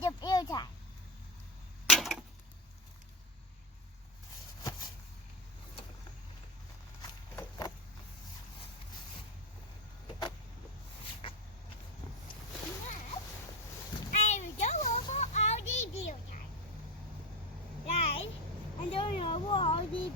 The filter. I will go over all the filters. Right? And go over all the filters.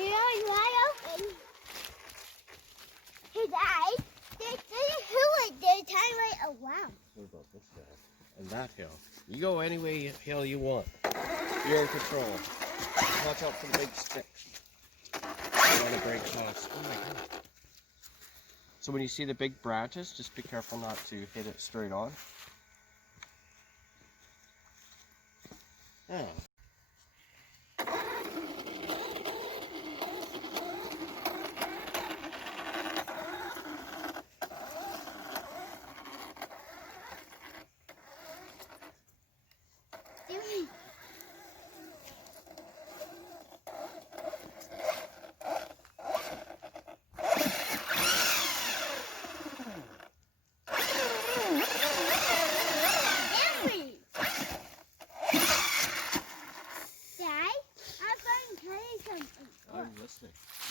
It's wide open. His eyes, there's a hill there, turn right around. What about this hill? And that hill? You go any way hill you want. You're in control. Watch out for the big sticks. You want to break fast. Oh my god. So when you see the big branches, just be careful not to hit it straight on. Yeah.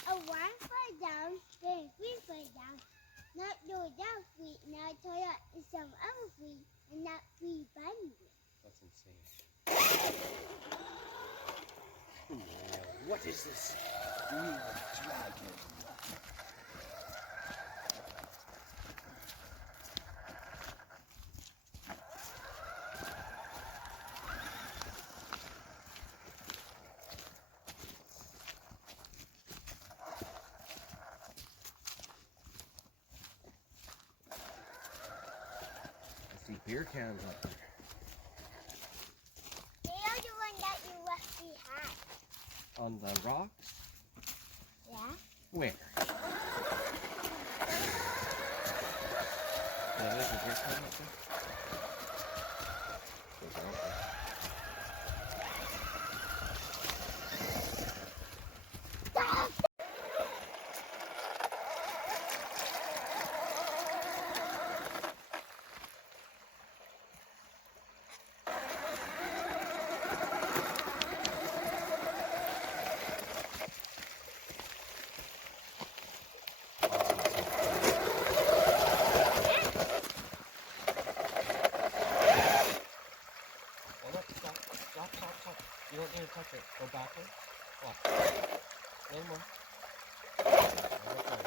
A one foot down, then 3 foot down. Not do that feet, now try out some other feet, and not 3 bunny. That's insane. What is this? Dragon. See beer cans up there. They are the one that you left behind. On the rocks? Yeah? Where? Yeah, there's a beer can up there. Those are up there. Stop. You don't need to touch it. Go backwards. Watch. A little more. Okay.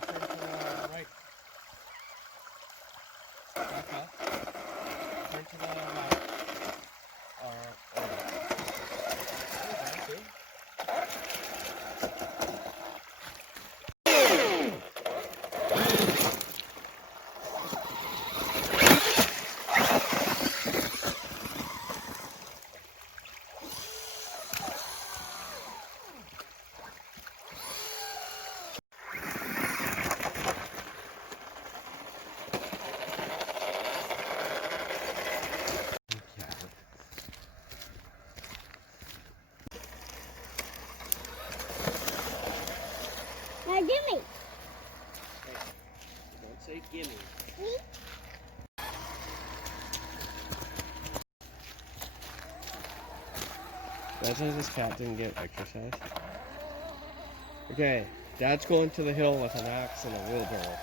Turn to the right. Back up. Turn to the left. Or left. Okay. Now give me. Don't say gimme. Me? Imagine this cat didn't get exercise. Okay, Dad's going to the hill with an axe and a wheelbarrow.